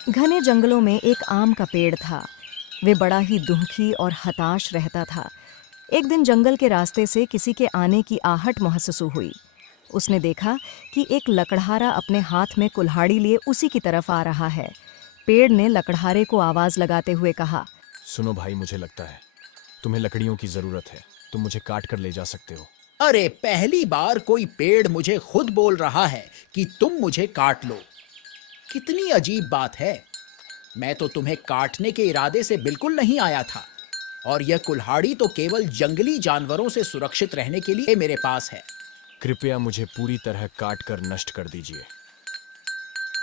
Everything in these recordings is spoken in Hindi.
घने जंगलों में एक आम का पेड़ था। वे बड़ा ही दुखी और हताश रहता था। एक दिन जंगल के रास्ते से किसी के आने की आहट महसूस हुई। उसने देखा कि एक लकड़हारा अपने हाथ में कुल्हाड़ी लिए उसी की तरफ आ रहा है। पेड़ ने लकड़हारे को आवाज लगाते हुए कहा, सुनो भाई, मुझे लगता है तुम्हें लकड़ियों की जरूरत है। तुम मुझे काट कर ले जा सकते हो। अरे पहली बार कोई पेड़ मुझे खुद बोल रहा है कि तुम मुझे काट लो। कितनी अजीब बात है। मैं तो तुम्हें काटने के इरादे से बिल्कुल नहीं आया था। और यह कुल्हाड़ी तो केवल जंगली जानवरों से सुरक्षित रहने के लिए मेरे पास है। कृपया मुझे पूरी तरह काट कर नष्ट कर दीजिए।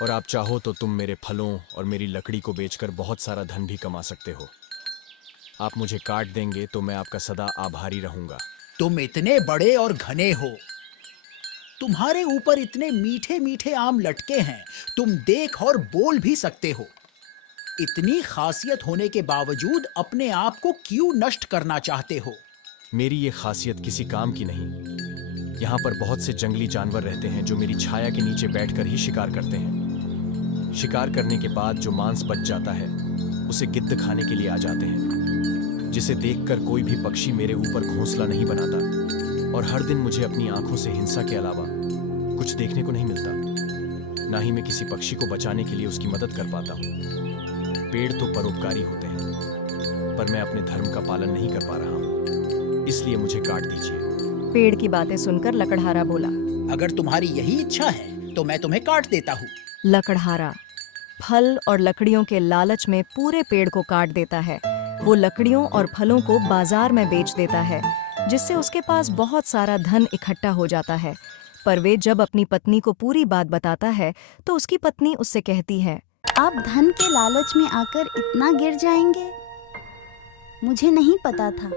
और आप चाहो तो तुम मेरे फलों और मेरी लकड़ी को बेचकर बहुत सारा धन भी कमा सकते हो। आप मुझे काट देंगे तो मैं आपका सदा आभारी रहूंगा। तुम इतने बड़े और घने हो। तुम्हारे ऊपर इतने मीठे मीठे आम लटके हैं। तुम देख और बोल भी सकते हो। इतनी खासियत होने के बावजूद अपने आप को क्यों नष्ट करना चाहते हो? मेरी ये खासियत किसी काम की नहीं। यहाँ पर बहुत से जंगली जानवर रहते हैं जो मेरी छाया के नीचे बैठकर ही शिकार करते हैं। शिकार करने के बाद जो मांस बच जाता है उसे गिद्ध खाने के लिए आ जाते हैं, जिसे देखकर कोई भी पक्षी मेरे ऊपर घोंसला नहीं बनाता। और हर दिन मुझे अपनी आंखों से हिंसा के अलावा कुछ देखने को नहीं मिलता। ना ही मैं किसी पक्षी को बचाने के लिए उसकी मदद कर पाता हूँ। पेड़ तो परोपकारी होते हैं, पर मैं अपने धर्म का पालन नहीं कर पा रहा हूँ, इसलिए मुझे काट दीजिए। पेड़ की बातें सुनकर लकड़हारा बोला, अगर तुम्हारी यही इच्छा है तो मैं तुम्हें काट देता हूँ। लकड़हारा फल और लकड़ियों के लालच में पूरे पेड़ को काट देता है। वो लकड़ियों और फलों को बाजार में बेच देता है, जिससे उसके पास बहुत सारा धन इकट्ठा हो जाता है। पर वे जब अपनी पत्नी को पूरी बात बताता है तो उसकी पत्नी उससे कहती है, आप धन के लालच में आकर इतना गिर जाएंगे? मुझे नहीं पता था।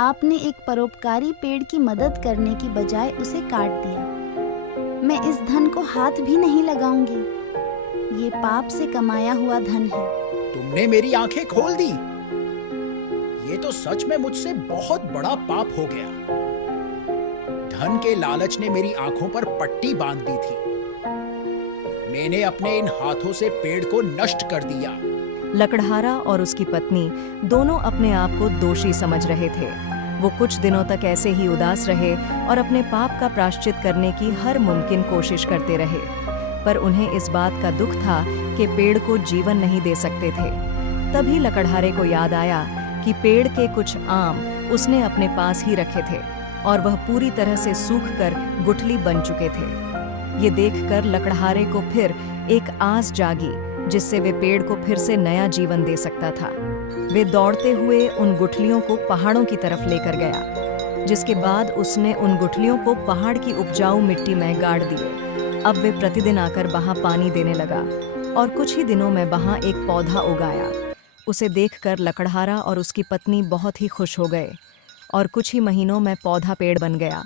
आपने एक परोपकारी पेड़ की मदद करने की बजाय उसे काट दिया। मैं इस धन को हाथ भी नहीं लगाऊंगी। ये पाप से कमाया हुआ धन है। तुमने मेरी आंखें खोल दी। ये तो सच में मुझसे बहुत बड़ा पाप हो गया। धन के लालच ने मेरी आंखों पर पट्टी बांध दी थी। मैंने अपने इन हाथों से पेड़ को नष्ट कर दिया। लकड़हारा और उसकी पत्नी दोनों अपने आप को दोषी समझ रहे थे। वो कुछ दिनों तक ऐसे ही उदास रहे और अपने पाप का प्रायश्चित करने की हर मुमकिन कोशिश करते रहे। पर उन्हें इस बात का दुख था कि पेड़ को जीवन नहीं दे सकते थे। तभी लकड़हारे को याद आया कि पेड़ के कुछ आम उसने अपने पास ही रखे थे और वह पूरी तरह से सूखकर गुठली बन चुके थे। ये देखकर लकड़हारे को फिर एक आस जागी, जिससे वे पेड़ को फिर से नया जीवन दे सकता था। वे दौड़ते हुए उन गुठलियों को पहाड़ों की तरफ लेकर गया, जिसके बाद उसने उन गुठलियों को पहाड़ की उपजाऊ मिट्टी में गाड़ दिए। अब वे प्रतिदिन आकर वहां पानी देने लगा और कुछ ही दिनों में वहां एक पौधा उगाया। उसे देखकर लकड़हारा और उसकी पत्नी बहुत ही खुश हो गए और कुछ ही महीनों में पौधा पेड़ बन गया।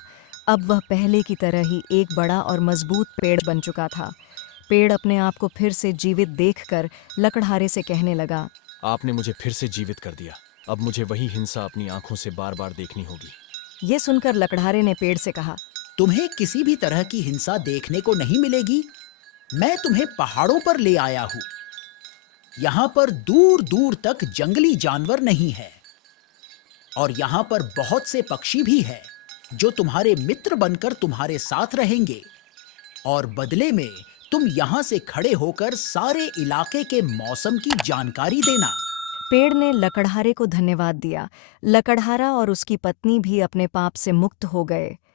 अब वह पहले की तरह ही एक बड़ा और मजबूत पेड़ बन चुका था। पेड़ अपने आप को फिर से जीवित देखकर लकड़हारे से कहने लगा, आपने मुझे फिर से जीवित कर दिया। अब मुझे वही हिंसा अपनी आंखों से बार बार देखनी होगी। ये सुनकर लकड़हारे ने पेड़ से कहा, तुम्हें किसी भी तरह की हिंसा देखने को नहीं मिलेगी। मैं तुम्हें पहाड़ों पर ले आया हूँ। यहाँ पर दूर दूर तक जंगली जानवर नहीं है और यहाँ पर बहुत से पक्षी भी हैं जो तुम्हारे मित्र बनकर तुम्हारे साथ रहेंगे। और बदले में तुम यहाँ से खड़े होकर सारे इलाके के मौसम की जानकारी देना। पेड़ ने लकड़हारे को धन्यवाद दिया। लकड़हारा और उसकी पत्नी भी अपने पाप से मुक्त हो गए।